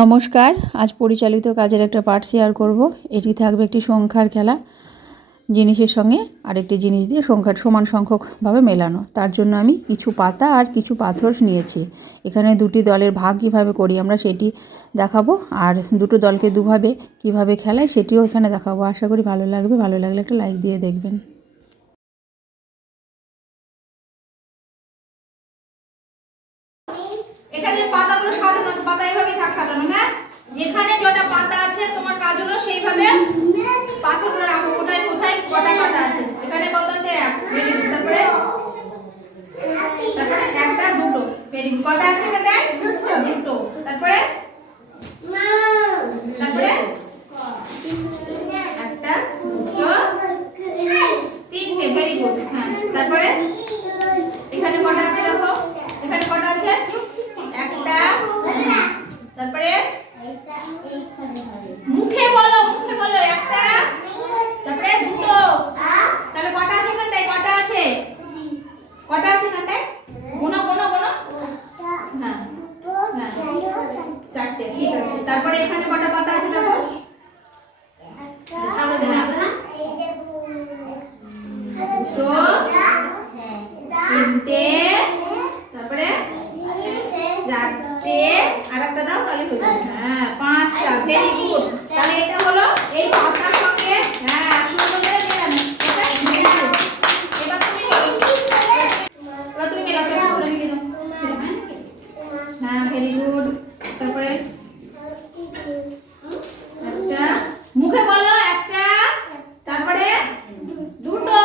নমস্কার, আজ পরিচালিত কাজের একটা পার্ট শেয়ার করব। এটি থাকবে একটি সংখ্যার খেলা, জিনিসের সঙ্গে আরেকটি জিনিস দিয়ে সংখ্যার সমান সংখ্যকভাবে মেলানো। তার জন্য আমি কিছু পাতা আর কিছু পাথর নিয়েছি। এখানে দুটি দলের ভাগ কীভাবে করি আমরা সেটি দেখাবো, আর দুটো দলকে দুভাবে কীভাবে খেলায় সেটিও এখানে দেখাবো। আশা করি ভালো লাগবে। ভালো লাগলে একটা লাইক দিয়ে দেখবেন। এখানে পাতাগুলো সাজানো আছে, পাতা এইভাবেই থাক সাজানো হ্যাঁ? যেখানে যটা পাতা আছে, তোমার কাজ হলো সেইভাবে পাথরগুলো রাখো, কোথায় কোথায় কটা পাতা আছে। এখানে কত আছে? এক তারপরে তারপরে একটা দুটো ভেরি কটা আছে এখানে দুটো দুটো তারপরে? তারপরে? একটা, দুটো, তিনটে, ভেরি হ্যাঁ তারপরে এখানে কটা আছে দেখো এখানে কটা আছে একটা তারপরে মুখে বলো মুখে বলো একটা তারপরে দুটো তাহলে কটা আছে এখানটায় কটা আছে কটা আছে এখানটায় গোনো গোনো গোনো হ্যাঁ হ্যাঁ চারটে ঠিক আছে তারপরে এখানে কটা পাতা আছে দেখো সাদা দিলাম দুটো তিনটে তারপরে চারটে আর একটা দাও তাহলে হয়ে যাবে হ্যাঁ পাঁচটা ভেরি। এবার মুখে বলো একটা, তারপরে দুটো।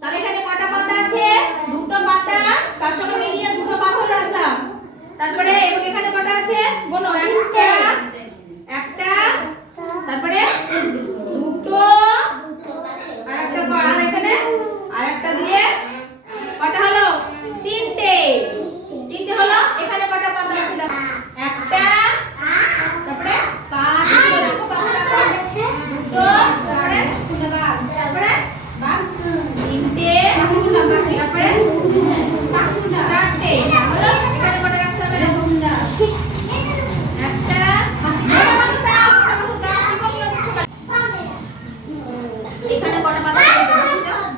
তাহলে এখানে কটা পাতা আছে? দুটো পাতা। তার সঙ্গে মিলিয়ে দুটো পাথর রাখলাম। তারপরে এখানে কটা আছে? একটা একটা তারপরে দুটো আর একটা ক- আর এখানে আর একটা দিয়ে কটা হলো তিনটে তিনটে হলো এখানে কটা পাতা আছে দেখো একটা তারপরে পাঁচ রাখো পাতা রাখো দুটো তারপরে তারপরে তিনটে তারপরে চারটে হলো এখানে কটা রাখতে হবে একটা এখানে কটা পাতা রাখতে হবে?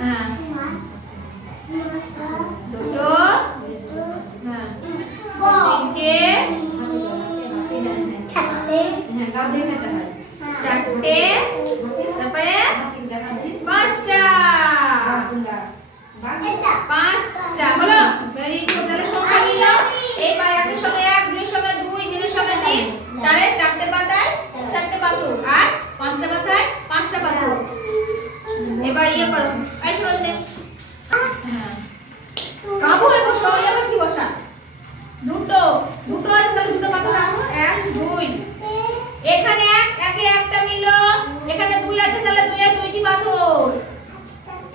হ্যাঁ দুটো হ্যাঁ তিনটে চারটে তারপরে পাঁচটা। পাঁচটা হলো ভেরি গুড তাহলে সংখ্যা নিল এই পায় একের সঙ্গে এক দুইয়ের সঙ্গে দুই তিনের সঙ্গে তিন চারের চারটে পাতায় চারটে পাথর আর পাঁচটা পাতায় পাঁচটা পাথর। এবার ইয়ে করো। এই সরোজনে হ্যাঁ। হয়ে আবার কি বসা দুটো দুটো আছে তাহলে দুটো পাথর রাখো এক দুই। এক একে একটা মিলল এখানে দুই আছে তাহলে দুইয়ে দুইটি পাথর।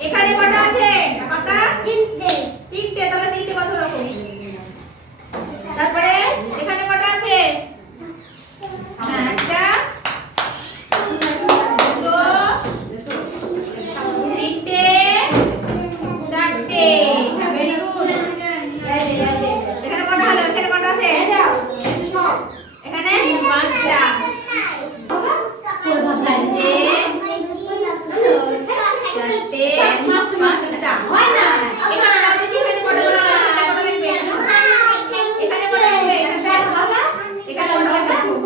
এখানে কটা আছে? পাতা? তিনটে। তাহলে তিনটে পাথর রাখো। তারপরে এখানে কটা আছে? হ্যাঁ, একটা। তিনটে। এখানে কটা হলো? এখানে কটা আছে? এখানে পাঁচটা তিনটে চারটে পাঁচটা হয় না এখানে দাও দেখি এখানে কটা হলো এখানে কটা হবে এখানে বাবা এখানে কটা হবে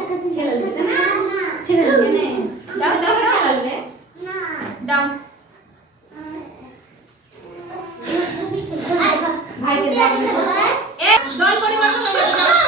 দাও দাও দাও দাও এ দল পরিবর্তন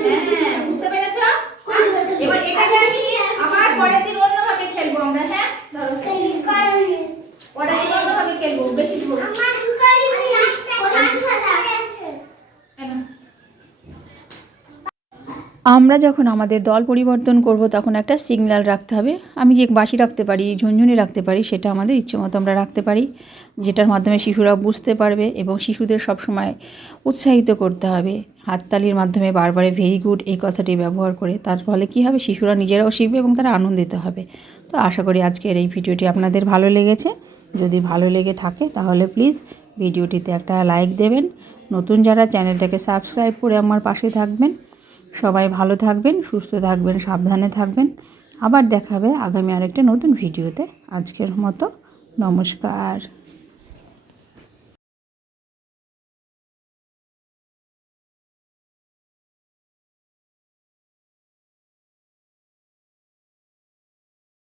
哎。আমরা যখন আমাদের দল পরিবর্তন করব, তখন একটা সিগন্যাল রাখতে হবে। আমি যে বাসি রাখতে পারি, ঝুনঝুনি রাখতে পারি, সেটা আমাদের ইচ্ছে মতো আমরা রাখতে পারি, যেটার মাধ্যমে শিশুরা বুঝতে পারবে এবং শিশুদের সবসময় উৎসাহিত করতে হবে। হাততালির মাধ্যমে বারবারে ভেরি গুড এই কথাটি ব্যবহার করে, তার ফলে কী হবে? শিশুরা নিজেরাও শিখবে এবং তারা আনন্দিত হবে। তো আশা করি আজকের এই ভিডিওটি আপনাদের ভালো লেগেছে। যদি ভালো লেগে থাকে, তাহলে প্লিজ ভিডিওটিতে একটা লাইক দেবেন। নতুন যারা চ্যানেলটাকে সাবস্ক্রাইব করে আমার পাশে থাকবেন সবাই ভালো থাকবেন, সুস্থ থাকবেন, সাবধানে থাকবেন। আবার দেখাবে আগামী আরেকটা নতুন ভিডিওতে। আজকের মতো নমস্কার।